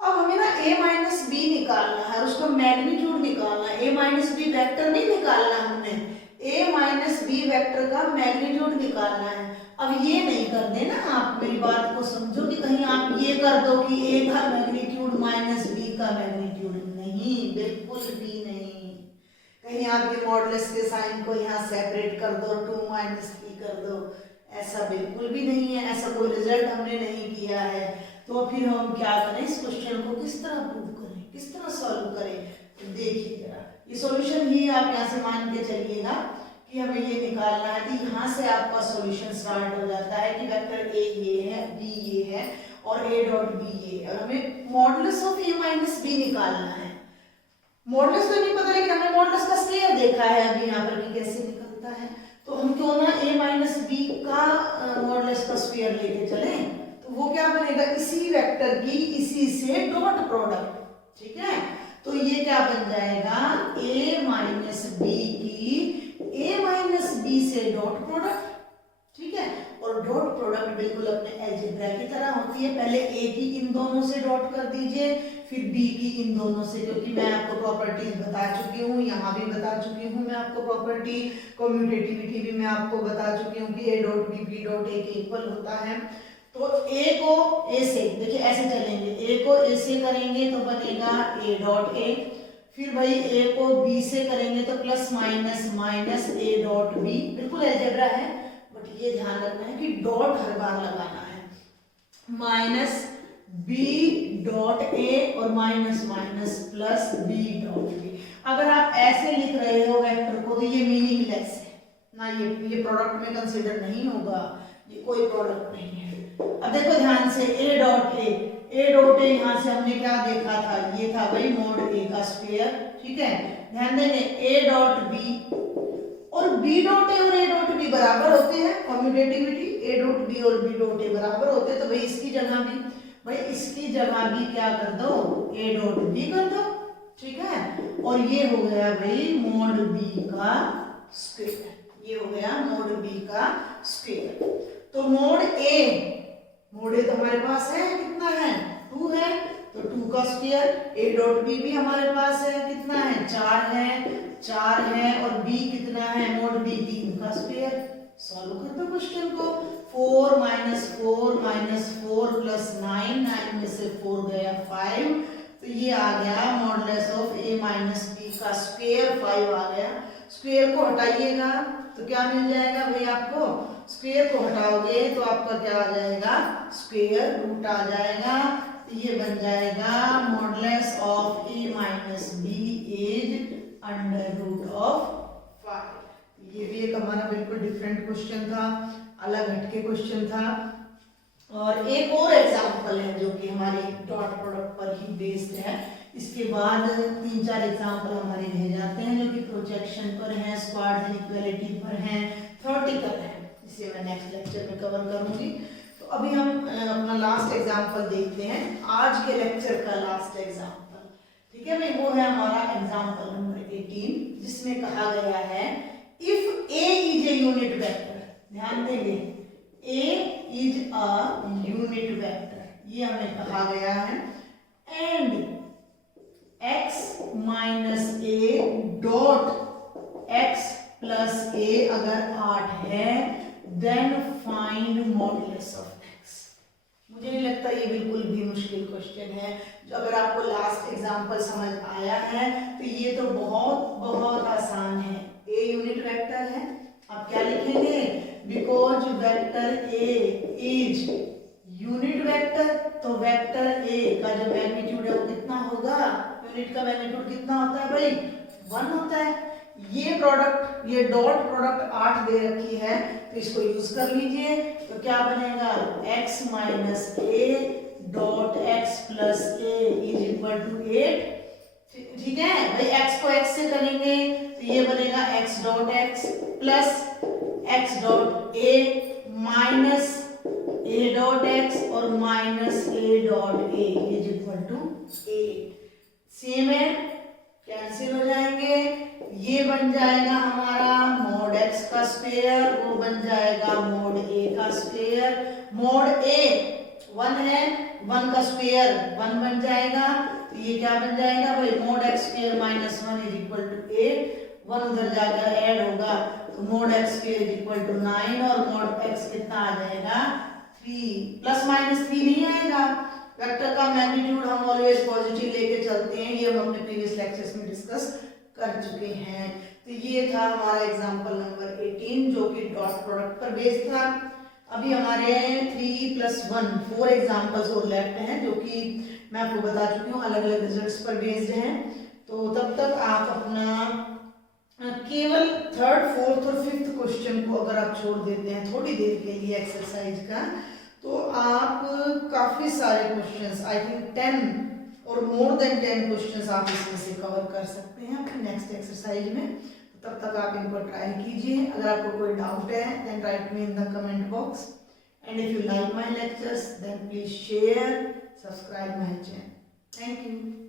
अब हमें ना a माइनस बी निकालना है, उसका मैग्नीट्यूड निकालना है। a माइनस बी वेक्टर नहीं निकालना हमने, a माइनस बी वेक्टर का मैग्नीट्यूड निकालना है। अब ये नहीं कर देना, आप मेरी बात को समझो कि कहीं आप ये कर दो कि a का मैग्नीट्यूड माइनस b का मैग्नीट्यूड, नहीं, बिल्कुल भी नहीं। कहीं आप ये मॉडुलस के साइन को यहाँ सेपरेट कर दो, 2 माइनस 3 कर दो, ऐसा बिल्कुल भी नहीं है, ऐसा कोई रिजल्ट हमने नहीं किया है। तो फिर हम क्या करें, इस क्वेश्चन को किस तरह प्रूव करें, किस तरह सॉल्व करें, तो देखिए जरा, ये सॉल्यूशन ही आप यहाँ से मान के चलिएगा कि हमें ये निकालना है। तो यहाँ से आपका सॉल्यूशन स्टार्ट हो जाता है कि वेक्टर a ये है, b ये है, और a डॉट b ये है, और हमें modulus of a minus b निकालना है। मॉडुलस तो नहीं पता, लेकिन हमने मॉडुलस का स्क्वायर देखा है अभी यहाँ पर कि कैसे निकलता है। तो हम क्यों ना a माइनस b का मॉडुलस का स्क्वायर लेके चले, तो वो क्या बनेगा, इसी वेक्टर की इसी से डॉट प्रोडक्ट, ठीक है। तो ये क्या बन जाएगा, a माइनस b की a माइनस b से डॉट प्रोडक्ट, ठीक है। और डॉट प्रोडक्ट बिल्कुल अपने अलजेब्रा की तरह होती है, पहले a की इन दोनों से डॉट कर दीजिए, फिर b की इन दोनों से, क्योंकि मैं आपको प्रॉपर्टीज बता चुकी हूँ, यहाँ भी बता चुकी हूँ मैं आपको प्रॉपर्टी, कम्यूटेटिविटी भी मैं आपको बता चुकी हूँ कि a dot b dot a के इक्वल होता है। तो a को a से, देखिए ऐसे चलेंगे, a को a से करेंगे तो बनेगा a डॉट a, फिर भाई a को b से करेंगे तो plus minus minus a dot b, बिल्कुल अलजेब्रा है, बट ये ध्यान रखना है कि डॉट हर बार लगाना है, माइनस b डॉट a और minus minus plus b dot b। अगर आप ऐसे लिख रहे हो वेक्टर को तो ये मीनिंगलेस है ना, ये प्रोडक्ट में कंसीडर नहीं होगा, ये कोई प्रोडक्ट नहीं है। अब देखो ध्यान से, a डॉट a यहाँ से हमने क्या देखा था, ये था भाई मॉड a का स्क्वायर, ठीक है। ध्यान देंगे a डॉट b और b डॉट a और a डॉट b बराबर होते हैं, कम्यूटेटिविटी, a डॉट b और b डॉट a बराबर होते हैं, तो भाई इसकी जगह भी क्या कर दो, a डॉट b कर दो, ठीक है। और ये हो गया भाई मॉड b का स्क्वायर, ये हो गया मॉड b का स्क्वायर। तो मॉड a तो हमारे पास है, कितना है, 2 है, तो 2 का स्क्वायर, a डॉट b भी हमारे पास है, कितना है, 4 है, और b कितना है, मॉड b 3 का स्क्वायर। सॉल्व कर दो क्वेश्चन को, 4 माइनस 4 प्लस 9 में से 4 गया 5, तो ये आ गया modulus of a minus b का स्क्वायर 5 आ गया। स्क्वायर को हटाइएगा तो क्या मिल जाएगा भाई आपको, स्क्वायर को हटाओगे तो आपका क्या आ जाएगा, स्क्वायर रूट आ जाएगा। तो ये बन जाएगा modulus of a minus B is under root of 5। ये भी एक हमारा बिल्कुल डिफरेंट क्वेश्चन था, अलग हटके क्वेश्चन था। और एक और एग्जांपल है जो कि हमारी डॉट प्रोडक्ट पर ही बेस्ड है। इसके बाद 3-4 एग्जांपल हमारे रह जाते हैं जो कि प्रोजेक्शन पर हैं, स्क्वाड्स इनइक्वालिटी पर हैं, थ्योरेटिकल है, इसे मैं नेक्स्ट लेक्चर में कवर करूंगी। तो अभी हम अपना लास्ट एग्जांपल देखते हैं, आज के लेक्चर का लास्ट एग्जांपल। ठीक है भाई, वो है हमारा एग्जांपल नंबर 18, जिसमें कहा गया है if a is a unit vector, ध्यान देंगे a is a unit vector, ये हमें कहा गया है, and x minus a dot x plus a अगर 8 है, then find modulus of x। मुझे नहीं लगता ये बिल्कुल भी मुश्किल क्वेश्चन है। जो अगर आपको लास्ट एग्जांपल समझ आया है तो ये तो बहुत बहुत आसान है। a यूनिट वेक्टर है, आप क्या लिखेंगे, because vector a is unit vector, तो वेक्टर a का जो मैग्नीट्यूड है वो कितना होगा, यूनिट का मैग्नीट्यूड कितना होता है भाई, 1 होता है। ये प्रोडक्ट, ये डॉट प्रोडक्ट 8 दे रखी है, तो इसको यूज कर लीजिए। तो क्या बनेगा, x minus a dot x plus a is equal to 8। ठीक है भाई, x को x से करेंगे तो ये बनेगा x dot x plus x dot a minus a dot x और minus a dot a is equal to 8। Same है, कैंसिल हो जाएंगे, ये बन जाएगा हमारा मोड x का स्क्वायर, वो बन जाएगा मोड a का स्क्वायर। मोड a 1 है, 1 का स्क्वायर 1 बन जाएगा, तो ये क्या बन जाएगा भाई, mod x square minus 1 is equal to 8, 1 उधर जाकर ऐड होगा तो mod x square is equal to 9 और मोड x कितना आ जाएगा 3, प्लस माइनस 3 नहीं आएगा। वेक्टर का मैग्नीट्यूड हम ऑलवेज पॉजिटिव लेके चलते हैं, ये हम अपने प्रीवियस लेक्चर्स में डिस्कस कर चुके हैं। तो ये था हमारा एग्जांपल नंबर 18 जो कि डॉट प्रोडक्ट पर बेस्ड था। अभी हमारे 3+1 4 एग्जांपल्स और लेफ्ट हैं जो कि मैं आपको बता चुकी हूँ, अलग अलग रिजल्ट्स पर बेस्ड हैं। तो तब तक आप अपना केवल 3rd, 4th और 5th क्वेश्चन को अगर आप छोड़ देते हैं थोड़ी देर के लिए एक्सरसाइज का, तो आप काफी सारे क्वेश्चंस, आई थिंक 10 और मोर देन 10 क्वेश्चंस आप इसमें से कवर कर सकते हैं अपनी नेक्स्ट एक्सरसाइज में। तो तब तक आप इनको ट्राई कीजिए। अगर आपको कोई डाउट है then write me in the comment box, and if you like my lectures then please share, subscribe my channel. Thank you.